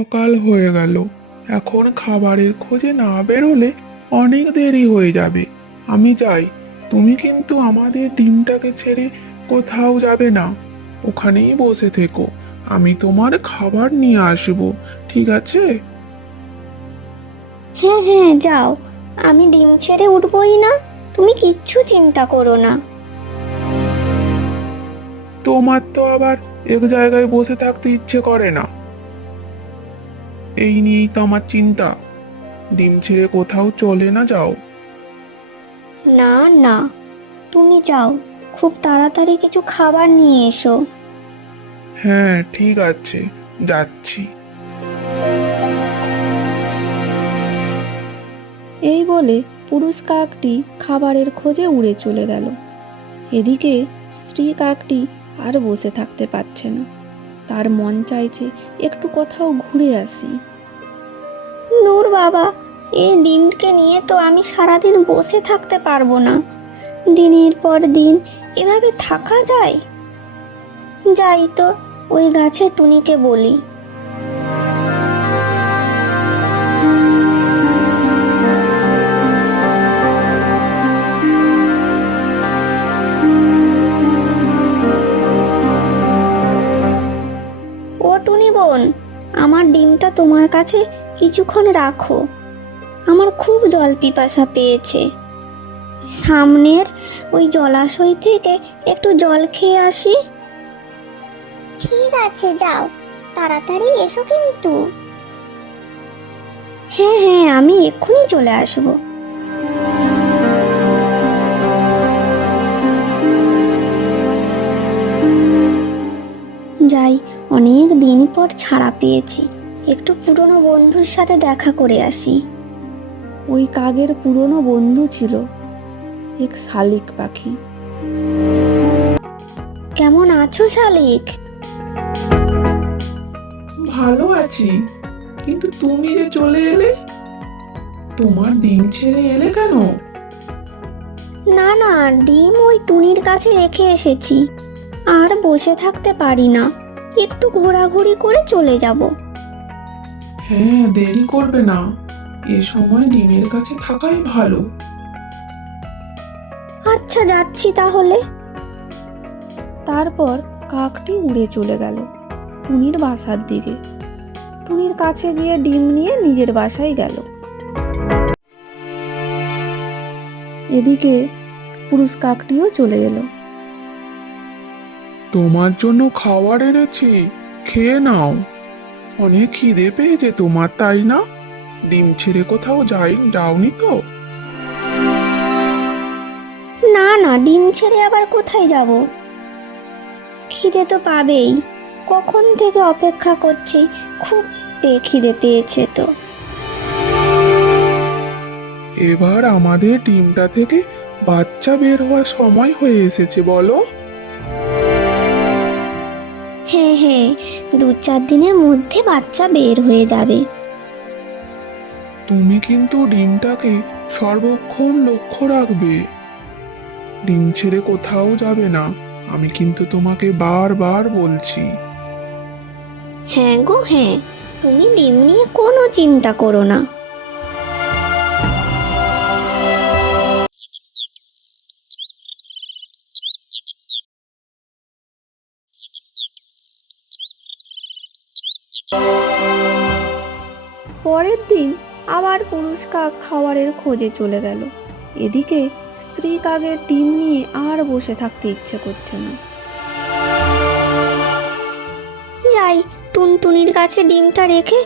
সকাল হয়ে গেল। এখন খাবারের খোঁজে না বেরোলে অনেক দেরি হয়ে যাবে। আমি যাই, তুমি কিন্তু আমাদের ডিমটাকে ছেড়ে কোথাও যাবে না। ওখানেই বসে থেকো, আমি তোমার খাবার নিয়ে আসবো, ঠিক আছে? হ্যাঁ হ্যাঁ, যাও। আমি ডিম ছেড়ে উঠবই না, তুমি কিচ্ছু চিন্তা করো না। তোমার তো আবার এক জায়গায় বসে থাকতে ইচ্ছে করে না। এই নিয়েই তো আমার চিন্তা। ডিম ছেড়ে কোথাও চলে না যাও। না না, তুমি যাও, খুব তাড়াতাড়ি কিছু খাবার নিয়ে এসো। হ্যাঁ ঠিক আছে, যাচ্ছি। এই বলে পুরুষ কাকটি খাবারের খোঁজে উড়ে চলে গেল। এদিকে স্ত্রী কাকটি আর বসে থাকতে পারছে না। তার মন চাইছে একটু কোথাও ঘুরে আসি। নূর বাবা, এই ডিমকে নিয়ে তো আমি সারাদিন বসে থাকতে পারবো না। দিনের পর দিন এভাবে থাকা যায়? যাই তো, ওই গাছে টুনিকে বলি। ও টুনি বোন, আমার ডিমটা তোমার কাছে কিছুক্ষণ রাখো। আমার খুব জল পিপাসা পেয়েছে। সামনের ওই জলাশয় থেকে একটু জল খেয়ে আসি। ঠিক আছে, যাও, তাড়াতাড়ি এসো কিন্তু। হ্যাঁ হ্যাঁ, আমি এক্ষুনি চলে আসবো। যাই, অনেক দিন পর ছাড়া পেয়েছি, একটু পুরনো বন্ধুর সাথে দেখা করে আসি। ওই কাকের পুরনো বন্ধু ছিল এক শালিক পাখি। কেমন আছো শালিক? ভালো আছি, কিন্তু তুমি যে চলে এলে, তোমার ডিম ছেড়ে এলে কেন? না না, ডিম ওই টুনির কাছে রেখে এসেছি। আর বসে থাকতে পারি না, একটু ঘোরাঘুরি করে চলে যাব। হ্যাঁ দেরি করবে না, এ সময় ডিমের কাছে থাকাই ভালো। আচ্ছা, যাচ্ছি তাহলে। তারপর কাকটি উড়ে চলে গেল টুনির বাসার দিকে। টুনির কাছে গিয়ে ডিম নিয়ে নিজের বাসায় গেল। এদিকে পুরুষ কাকটিও চলে এলো। তোমার জন্য খাবার এনেছি, খেয়ে নাও। অনেক খিদে পেয়েছে তোমার, তাই না? ডিম ছেড়ে কোথাও যাওনি তো? না না, ডিম ছেড়ে আবার কোথায় যাব? খিদে তো পাবেই, কখন থেকে অপেক্ষা করছি, খুব খিদে পেয়েছে তো। এবার আমাদের ডিমটা থেকে বাচ্চা বের হওয়ার সময় হয়ে এসেছে, বলো? হ্যাঁ হ্যাঁ, 2-4 দিনের মধ্যে বাচ্চা বের হয়ে যাবে। তুমি কিন্তু ডিমটাকে সর্বক্ষণ লক্ষ্য রাখবে। ডিম ছেড়ে কোথাও যাবে না, আমি কিন্তু তোমাকে বারবার বলছি। হ্যাঁ গো হ্যাঁ, তুমি ডিম নিয়ে কোনো চিন্তা করো না। পরের দিন আবার পুরুষ কাক খাবারের খোঁজে চলে গেল। এদিকে স্ত্রী কাকের ডিম নিয়ে আর বসে থাকতে ইচ্ছে করছে না। যাই, টুনটুনির কাছে ডিমটা রেখে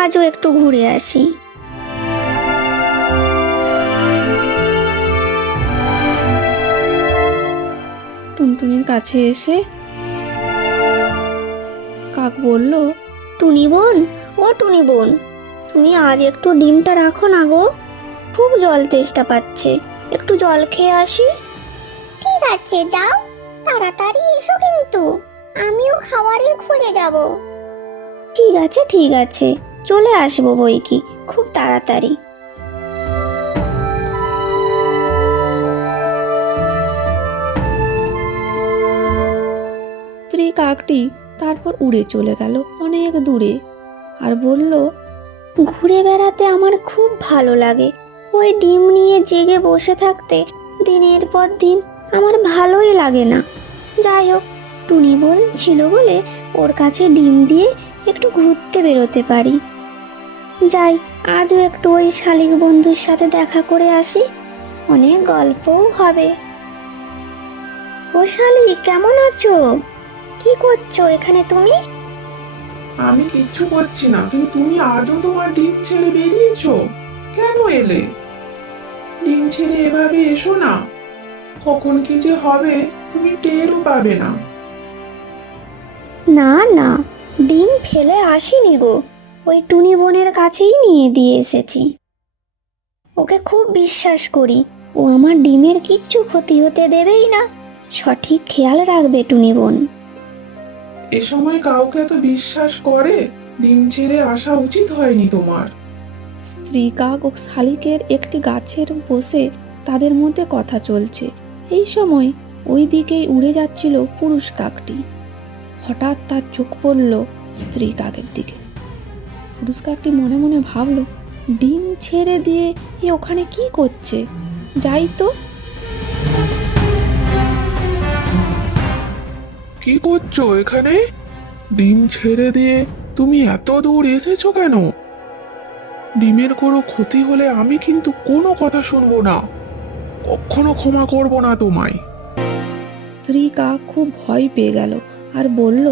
আজও একটু ঘুরে আসি। টুনটুনির কাছে এসে কাক বলল, টুনি বোন, ও টুনি বোন, তুমি আজ একটু ডিমটা রাখো না গো, খুব জল তেষ্টা পাচ্ছে, একটু জল খেয়ে আসি। ঠিক আছে, যাও, তাড়াতাড়ি এসো কিন্তু, আমিও খাবারের খোঁজে যাব। ঠিক আছে ঠিক আছে, চলে আসবো বই কি, খুব তাড়াতাড়ি। স্ত্রী কাকটি তারপর উড়ে চলে গেল অনেক দূরে। আর বলল, ঘুরে বেড়াতে আমার খুব ভালো লাগে। ওই ডিম নিয়ে জেগে বসে থাকতে দিনের পর দিন আমার ভালোই লাগে না। যাই হোক, টুনি বলছিল বলে ওর কাছে ডিম দিয়ে একটু ঘুরতে বেরোতে পারি। যাই, আজও একটু ওই শালিক বন্ধুর সাথে দেখা করে আসি, অনেক গল্পও হবে। ও শালিক, কেমন আছো? কি করছো এখানে তুমি? আমি কিচ্ছু করছি না, কিন্তু তুমি আজও তোমার ডিম ছেড়ে বেরিয়েছো। কেন এলে? ডিম ছেড়ে এভাবে এসো না, কখন কি যে হবে তুমি টেরও পাবে না। না না, ডিম ফেলে আসিনি গো, ওই টুনি বোনের কাছেই নিয়ে দিয়ে এসেছি। ওকে খুব বিশ্বাস করি, ও আমার ডিমের কিচ্ছু ক্ষতি হতে দেবেই না, সঠিক খেয়াল রাখবে টুনি বোন। এ সময় কাউকে এত বিশ্বাস করে? ডিম ছেড়ে আসা উচিত হয়নি তোমার। স্ত্রী কাক ও শালিকের একটি গাছের বসে তাদের মধ্যে কথা চলছে। এই সময় ওই দিকেই উড়ে যাচ্ছিল পুরুষ কাকটি। হঠাৎ তার চোখ পড়ল স্ত্রী কাকের দিকে। পুরুষ কাকটি মনে মনে ভাবল, ডিম ছেড়ে দিয়ে এ ওখানে কি করছে, যাই তো। কি করছো এখানে? ডিম ছেড়ে দিয়ে তুমি এত দূর এসেছো কেন? ডিমের কোনো ক্ষতি হলে আমি কিন্তু কোনো কথা শুনবো না, কখনো ক্ষমা করব না তোমায়। স্ত্রী কাক খুব ভয় পেয়ে গেল আর বলল,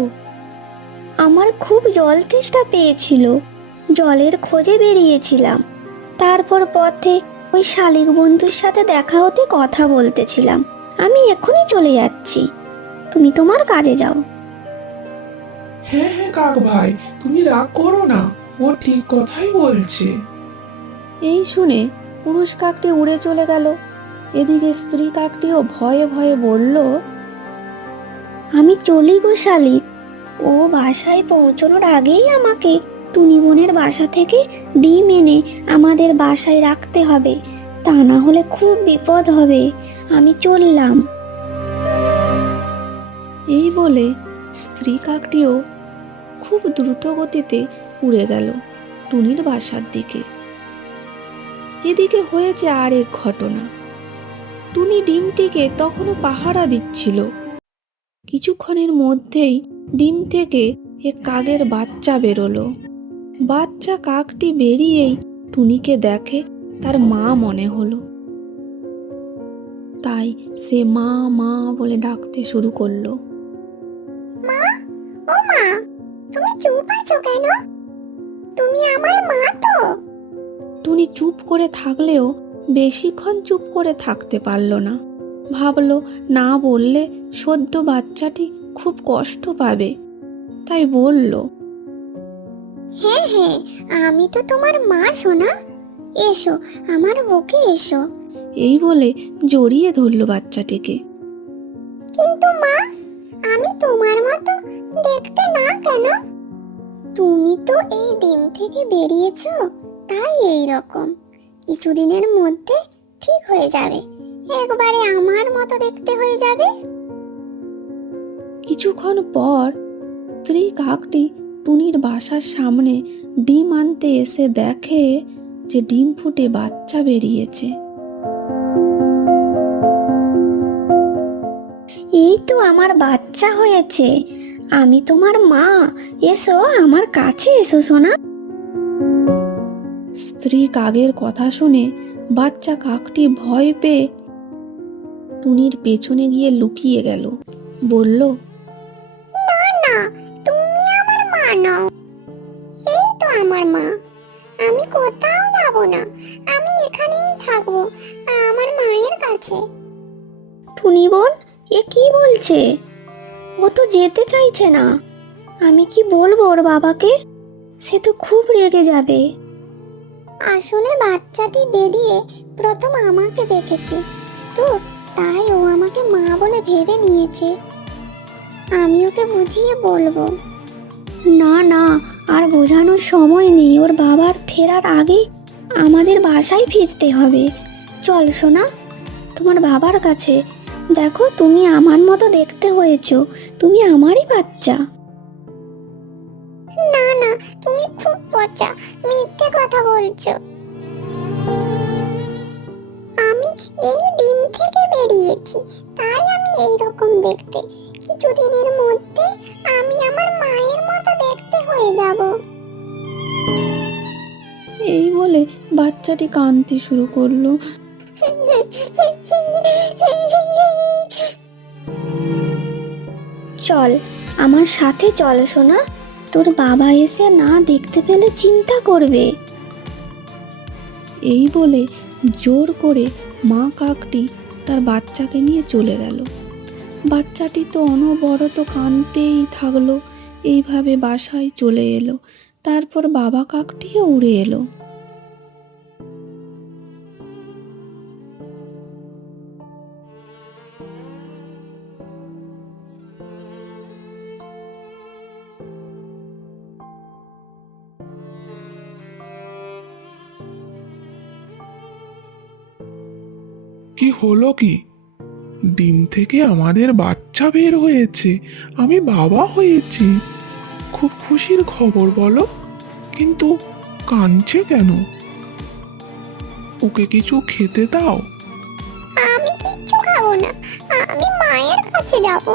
আমার খুব জল তেষ্টা পেয়েছিল, জলের খোঁজে বেরিয়েছিলাম। তারপর পথে ওই শালিক বন্ধুর সাথে দেখা হতে কথা বলতেছিলাম। আমি এখনই চলে যাচ্ছি, তুমি তোমার কাজে যাও। হ্যাঁ হ্যাঁ কাক ভাই, তুমি রাগ করো না, ও ঠিক কথাই বলছে। এই শুনে পুরুষ কাকটি উড়ে চলে গেল। এদিকে স্ত্রী কাকটিও ভয়ে ভয়ে বলল, আমি চলি গো শালিক, ও বাসায় পৌঁছানোর আগেই আমাকে টুনি বোনের বাসা থেকে ডিম এনে আমাদের বাসায় রাখতে হবে, তা না হলে খুব বিপদ হবে। আমি চললাম। এই বলে স্ত্রী কাকটিও খুব দ্রুত গতিতে উড়ে গেল টুনির বাসার দিকে। এদিকে হয়েছে আরেক ঘটনা। টুনি ডিমটিকে তখনও পাহারা দিচ্ছিল। কিছুক্ষণের মধ্যেই ডিম থেকে এক কাকের বাচ্চা বেরোলো। বাচ্চা কাকটি বেরিয়েই টুনিকে দেখে তার মা মনে হলো। তাই সে মা মা বলে ডাকতে শুরু করলো। ও মা, তুমি চুপ আছো কেন? তুমি আমার মা তো? টুনি চুপ করে থাকলেও বেশিক্ষণ চুপ করে থাকতে পারল না। ভাবলো, না বললে সদ্য বাচ্চাটি খুব কষ্ট পাবে, তাই বলল, হ্যাঁ হ্যাঁ, আমি তো তোমার মা সোনা, এসো আমার বুকে এসো। এই বলে জড়িয়ে ধরল বাচ্চাটিকে। কিন্তু মা, আমি তোমার মতো দেখতে না কেন? তুমি তো এই ডিম থেকে বেরিয়েছো, তাই এই রকম। কিছুদিনের মধ্যে ঠিক হয়ে যাবে, একবারে আমার মতো দেখতে হয়ে যাবে। কিছুক্ষণ পর স্ত্রী কাকটি টুনির বাসার সামনে ডিম আনতে এসে দেখে যে ডিম ফুটে বাচ্চা বেরিয়েছে। এই তো আমার বাচ্চা হয়েছে, আমি তোমার মা, এসো আমার কাছে এসো সোনা। স্ত্রী কাকের কথা শুনে বাচ্চা কাকটি ভয় পেয়ে টুনির পেছনে গিয়ে লুকিয়ে গেল। বলল, না না, তুমি আমার মা নও, এই তো আমার মা। আমি কোথাও যাব না, আমি এখানেই থাকবো আমার মায়ের কাছে। টুনি বোন, এ কি বলছে? ও তো যেতে চাইছে না। আমি কি বলবো ওর বাবাকে? সে তো খুব রেগে যাবে। আসলে বাচ্চাটি বেরিয়ে প্রথম আমাকে দেখেছে তো, তাই ও আমাকে মা বলে ভেবে নিয়েছে। আমি ওকে বুঝিয়ে বলবো। না না, আর বোঝানোর সময় নেই, ওর বাবার ফেরার আগে আমাদের বাসায় ফিরতে হবে। চল সোনা, তোমার বাবার কাছে। দেখো, তুমি আমার মতো দেখতে হয়েছো, তুমি আমারই বাচ্চা। না না, তুমি খুব বলছো? আমি এই ডিম থেকে বেরিয়েছি, তাই আমি এই রকম দেখতে। কিছুদিনের মধ্যে আমি আমার মায়ের মতো দেখতে হয়ে যাব। এই বলে বাচ্চাটি কাঁদতে শুরু করলো। চল, আমার সাথে চল সোনা। তোর বাবা এসে না দেখতে পেলে চিন্তা করবে। এই বলে জোর করে মা কাকটি তার বাচ্চাকে নিয়ে চলে গেল। বাচ্চাটি তো অনবরত কাঁদতেই থাকলো। এইভাবে বাসায় চলে এলো। তারপর বাবা কাকটিও উড়ে এলো। কি হলো কি? ডিম থেকে আমাদের বাচ্চা বের হয়েছে, আমি বাবা হয়েছি। খুব খুশির খবর বলো, কিন্তু কাঁদছে কেন? ওকে কিছু খেতে দাও। আমি কিচ্ছু খাবো না, আমি মায়ের কাছে যাব।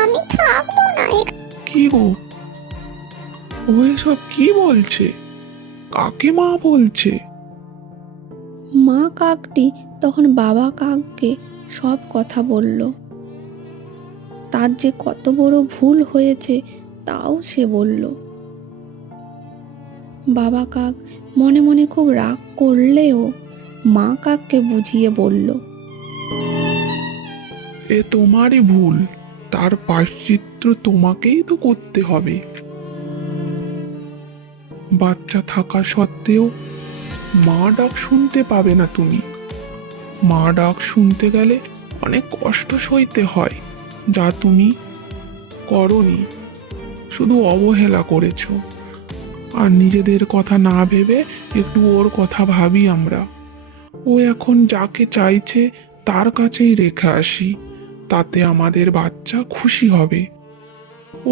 আমি থাকবো না। কি গো, ও এসব কি বলছে? কাকে মা বলছে? মা কাকটি তখন বাবা কাককে সব কথা বলল। তার যে কত বড় ভুল হয়েছে তাও সে বলল। বাবা কাক মনে মনে খুব রাগ করলেও মা কাককে বুঝিয়ে বলল। এ তোমারই ভুল, তার প্রায়শ্চিত্ত তোমাকেই তো করতে হবে। বাচ্চা থাকা সত্ত্বেও মা ডাক শুনতে পাবে না তুমি। মা ডাক শুনতে গেলে অনেক কষ্ট সইতে হয়, যা তুমি করনি, শুধু অবহেলা করেছো। আর নিজেদের কথা না ভেবে একটু ওর কথা ভাবি আমরা। ও এখন যাকে চাইছে তার কাছেই রেখে আসি, তাতে আমাদের বাচ্চা খুশি হবে।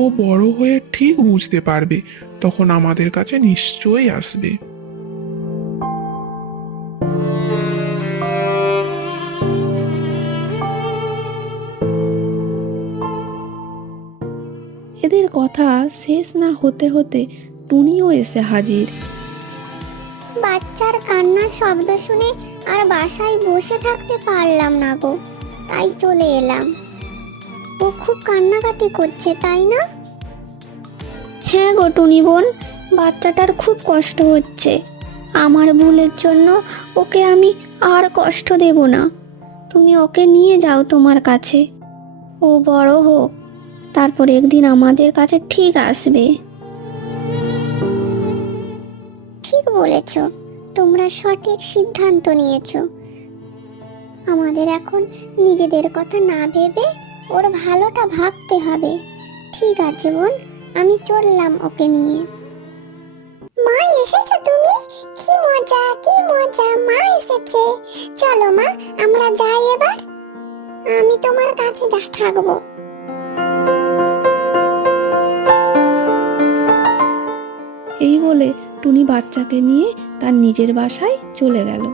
ও বড় হয়ে ঠিক বুঝতে পারবে, তখন আমাদের কাছে নিশ্চয়ই আসবে। এদের কথা শেষ না হতে হতে টুনিও এসে হাজির। বাচ্চার কান্নার শব্দ শুনে আর বাসায় বসে থাকতে পারলাম না গো, তাই চলে এলাম। ও খুব কান্নাকাটি করছে, তাই না? হ্যাঁ গো টুনি বোন, বাচ্চাটার খুব কষ্ট হচ্ছে। আমার ভুলের জন্য ওকে আমি আর কষ্ট দেব না। তুমি ওকে নিয়ে যাও তোমার কাছে। ও বড় হোক, তারপর একদিন আমাদের কাছে ঠিক আসবে। ঠিক বলেছ, তোমরা সঠিক সিদ্ধান্ত নিয়েছো। আমাদের এখন নিজেদের কথা না ভেবে ওর ভালোটা ভাবতে হবে। ঠিক আছে বোন, আমি চললাম ওকে নিয়ে। মা এসেছো তুমি? কি মজা, কি মজা, মা এসেছে। চলো মা, আমরা যাই এবার। আমি তোমার কাছে থাকবো। এই বলে টুনি বাচ্চাকে নিয়ে তার নিজের বাসায় চলে গেল।